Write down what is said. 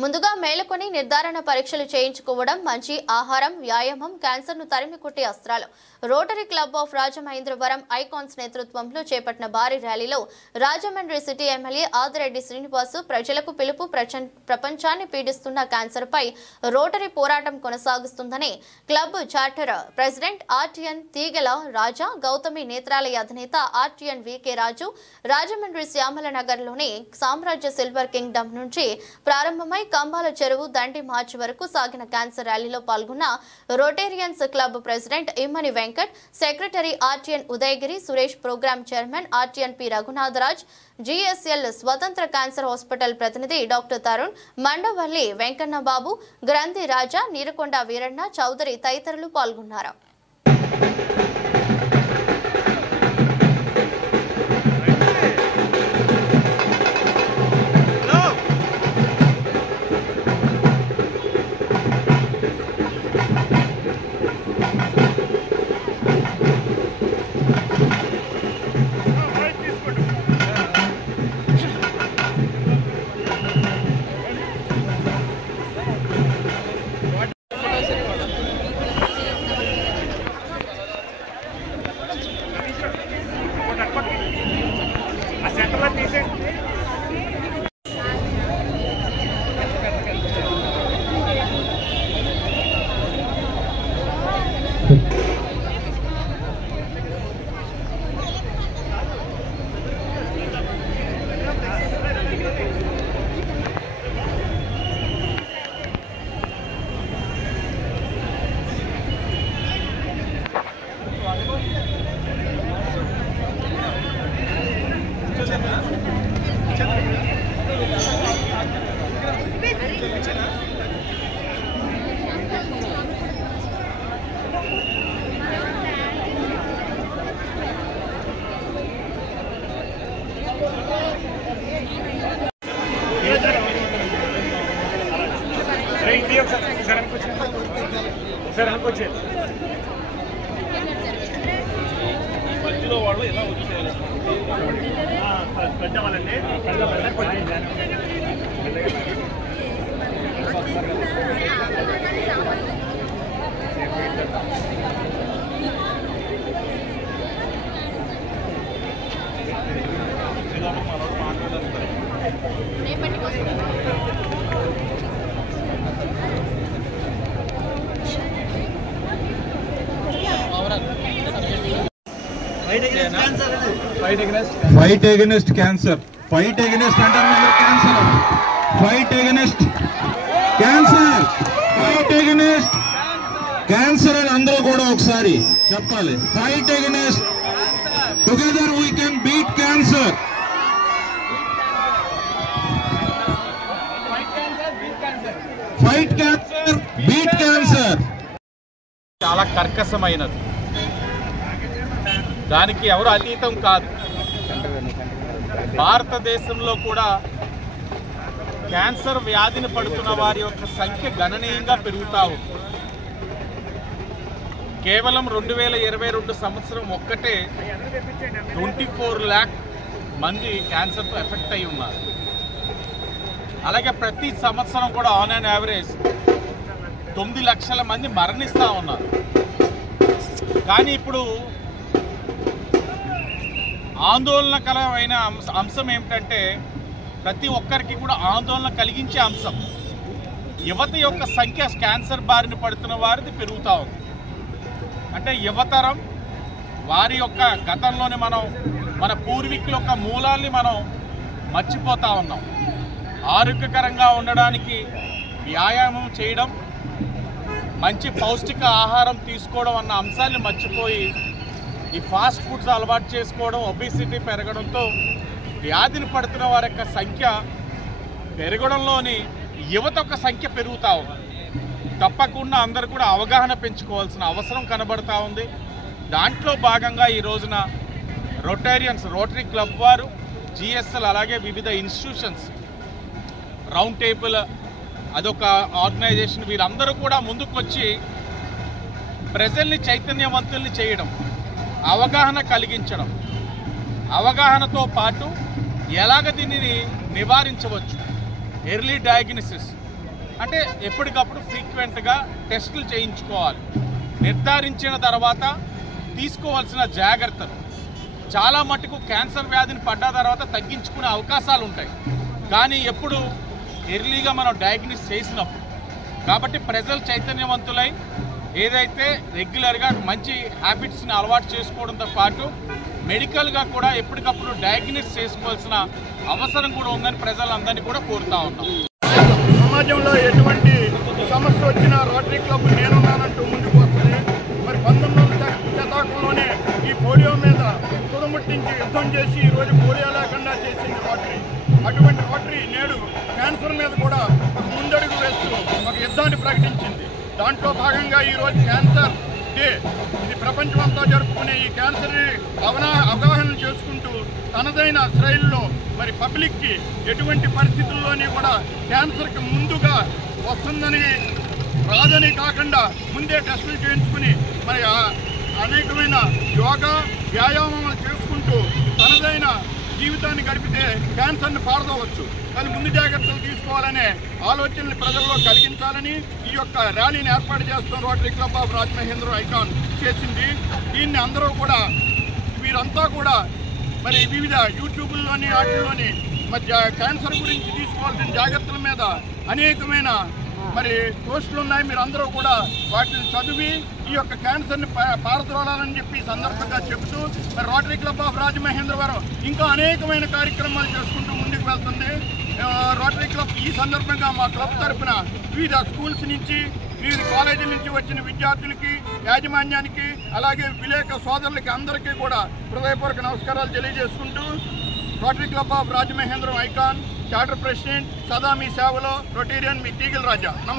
ముందుగా మేలుకొని నిర్ధారణ పరీక్షలు చేయించుకోవడం, మంచి ఆహారం, వ్యాయామం క్యాన్సర్ను తరిమికొట్టే అస్త్రాలు. Rotary club of Rajamahendravaram icons నేతృత్వంలో చేపట్టిన భారీ ర్యాలీలో రాజమండ్రి సిటీ ఎమ్మెల్యే ఆదిరెడ్డి శ్రీనివాసు ప్రజలకు పిలుపు. ప్రపంచాన్ని పీడిస్తున్న క్యాన్సర్పై రోటరీ పోరాటం కొనసాగిస్తుందని క్లబ్ చార్టర్ ప్రెసిడెంట్ ఆర్టీఎన్ తీగల రాజా, గౌతమి నేత్రాలయ అధినేత ఆర్టీఎన్ వికే రాజు, రాజమండ్రి శ్యామల నగర్లోని సామ్రాజ్య సిల్వర్ కింగ్డమ్ నుంచి ప్రారంభమై కంబాల చెరువు దండి మార్చి వరకు సాగిన క్యాన్సర్ ర్యాలీలో పాల్గొన్న Rotarians club president Immani Venkat, secretary RTN Udayagiri Suresh, programme chairman RTN P Raghunatharaj, GSL Swatantra cancer hospital ప్రతినిధి డాక్టర్ తరుణ్, మండవల్లి వెంకన్నబాబు, గ్రంథి రాజా, నీరుకొండ వీరಣ್ణ చౌదరి తదితరులు పాల్గొన్నారు. మధ్యలో వాళ్ళు ఎలా వచ్చేయాలి పెద్దవాళ్ళండి Fight against cancer. Fight against underlying cancer. Fight against cancer. Fight against cancer. And andro kuda okkasari cheppali. Fight against. Together we can beat cancer. Fight cancer. Beat cancer. చాలా కర్కశమైనది. దానికి ఎవరు అతీతం కాదు. భారతదేశంలో కూడా క్యాన్సర్ వ్యాధిని పడుతున్న వారి యొక్క సంఖ్య గణనీయంగా పెరుగుతూ ఉంది. కేవలం 2022 సంవత్సరం ఒక్కటే 24 lakh మంది క్యాన్సర్తో ఎఫెక్ట్ అయి ఉన్నారు. అలాగే ప్రతి సంవత్సరం కూడా ఆన్ అండ్ యావరేజ్ 9 లక్షల మంది మరణిస్తూ ఉన్నారు. కానీ ఇప్పుడు ఆందోళనకరమైన అంశం ఏమిటంటే, ప్రతి ఒక్కరికి కూడా ఆందోళన కలిగించే అంశం, యువత యొక్క సంఖ్య క్యాన్సర్ బారిన పడుతున్న వారిది పెరుగుతూ ఉంది. అంటే యువతరం వారి యొక్క గతంలోని మన పూర్వీకుల యొక్క మూలాల్ని మనం మర్చిపోతూ ఉన్నాం. ఆరోగ్యకరంగా ఉండడానికి వ్యాయామం చేయడం, మంచి పౌష్టిక ఆహారం తీసుకోవడం అన్న అంశాన్ని మర్చిపోయి ఈ ఫాస్ట్ ఫుడ్స్ అలవాటు చేసుకోవడం, ఒబేసిటీ పెరగడంతో వ్యాధిని పడుతున్న వారి యొక్క సంఖ్య పెరగడంలోని యువత యొక్క సంఖ్య పెరుగుతూ ఉంది. తప్పకుండా అందరూ కూడా అవగాహన పెంచుకోవాల్సిన అవసరం కనబడతా ఉంది. దాంట్లో భాగంగా ఈ రోజున రోటరీ క్లబ్ వారు, జిఎస్ఎల్, అలాగే వివిధ ఇన్స్టిట్యూషన్స్, రౌండ్ టేబుల్ అదొక ఆర్గనైజేషన్, వీరందరూ కూడా ముందుకొచ్చి ప్రజల్ని చైతన్యవంతుల్ని చేయడం, అవగాహన కలిగించడం, అవగాహనతో పాటు ఎలాగ దీనిని నివారించవచ్చు, ఎర్లీ డయాగ్నోసిస్, అంటే ఎప్పటికప్పుడు ఫ్రీక్వెంట్గా టెస్టులు చేయించుకోవాలి. నిర్ధారించిన తర్వాత తీసుకోవాల్సిన జాగ్రత్తలు, చాలా మటుకు క్యాన్సర్ వ్యాధిని పడ్డ తర్వాత తగ్గించుకునే అవకాశాలు ఉంటాయి, కానీ ఎప్పుడు ఎర్లీగా మనం డయాగ్నోస్ చేసినప్పుడు. కాబట్టి ప్రజలు చైతన్యవంతులై ఏదైతే రెగ్యులర్గా మంచి హ్యాబిట్స్ని అలవాటు చేసుకోవడంతో పాటు మెడికల్గా కూడా ఎప్పటికప్పుడు డయాగ్నోస్ చేసుకోవాల్సిన అవసరం కూడా ఉందని ప్రజలందరినీ కూడా కోరుతా ఉన్నాం. సమాజంలో ఎటువంటి సమస్య వచ్చినా రోటరీ క్లబ్ నేనున్నానంటూ ముందుకు వస్తుంది. మరి 19వ శతాబ్దంలోనే ఈ పోలియో మీద తుదముట్టించి యుద్ధం చేసి ఈరోజు పోలియో లేకుండా చేసింది రోటరీ. అటువంటి రోటరీ నేడు క్యాన్సర్ మీద కూడా ఒక ముందడుగు వేస్తూ ఒక యుద్ధాన్ని ప్రకటించింది. దాంట్లో భాగంగా ఈరోజు క్యాన్సర్ డే, ఇది ప్రపంచమంతా జరుపుకునే ఈ క్యాన్సర్ని అవగాహన చేసుకుంటూ తనదైన శైలిలో మరి పబ్లిక్కి ఎటువంటి పరిస్థితుల్లోని కూడా క్యాన్సర్కి ముందుగా వస్తుందని రాదని కాకుండా ముందే టెస్టులు చేయించుకుని మరి అనేకమైన యోగా వ్యాయామాలు చేసుకుంటూ తనదైన జీవితాన్ని గడిపితే క్యాన్సర్ని పారదవచ్చు. కానీ ముందు జాగ్రత్తలు తీసుకోవాలనే ఆలోచనలు ప్రజల్లో కలిగించాలని ఈ యొక్క ర్యాలీని ఏర్పాటు చేస్తాం rotary club of Rajamahendra icon చేసింది. దీన్ని అందరూ కూడా వీరంతా కూడా మరి వివిధ యూట్యూబ్లోని వాటిల్లోని మరి క్యాన్సర్ గురించి తీసుకోవాల్సిన జాగ్రత్తల మీద అనేకమైన మరి పోస్టులు ఉన్నాయి. మీరు అందరూ కూడా వాటిని చదివి ఈ యొక్క క్యాన్సర్ని పారద్రోలాలని చెప్పి సందర్భంగా చెబుతూ మరి రోటరీ క్లబ్ ఆఫ్ రాజమహేంద్రవరం ఇంకా అనేకమైన కార్యక్రమాలు చేసుకుంటూ ముందుకు వెళ్తుంది. రోటరీ క్లబ్ ఈ సందర్భంగా మా క్లబ్ తరఫున వివిధ స్కూల్స్ నుంచి వివిధ కాలేజీల నుంచి వచ్చిన విద్యార్థులకి, యాజమాన్యానికి, అలాగే విలేక సోదరులకి అందరికీ కూడా హృదయపూర్వక నమస్కారాలు తెలియజేసుకుంటూ rotary club of Rajamahendram icon charter president సదా మీ సేవలో రొటేరియన్ మీ తీగల రాజా. నమస్కారం.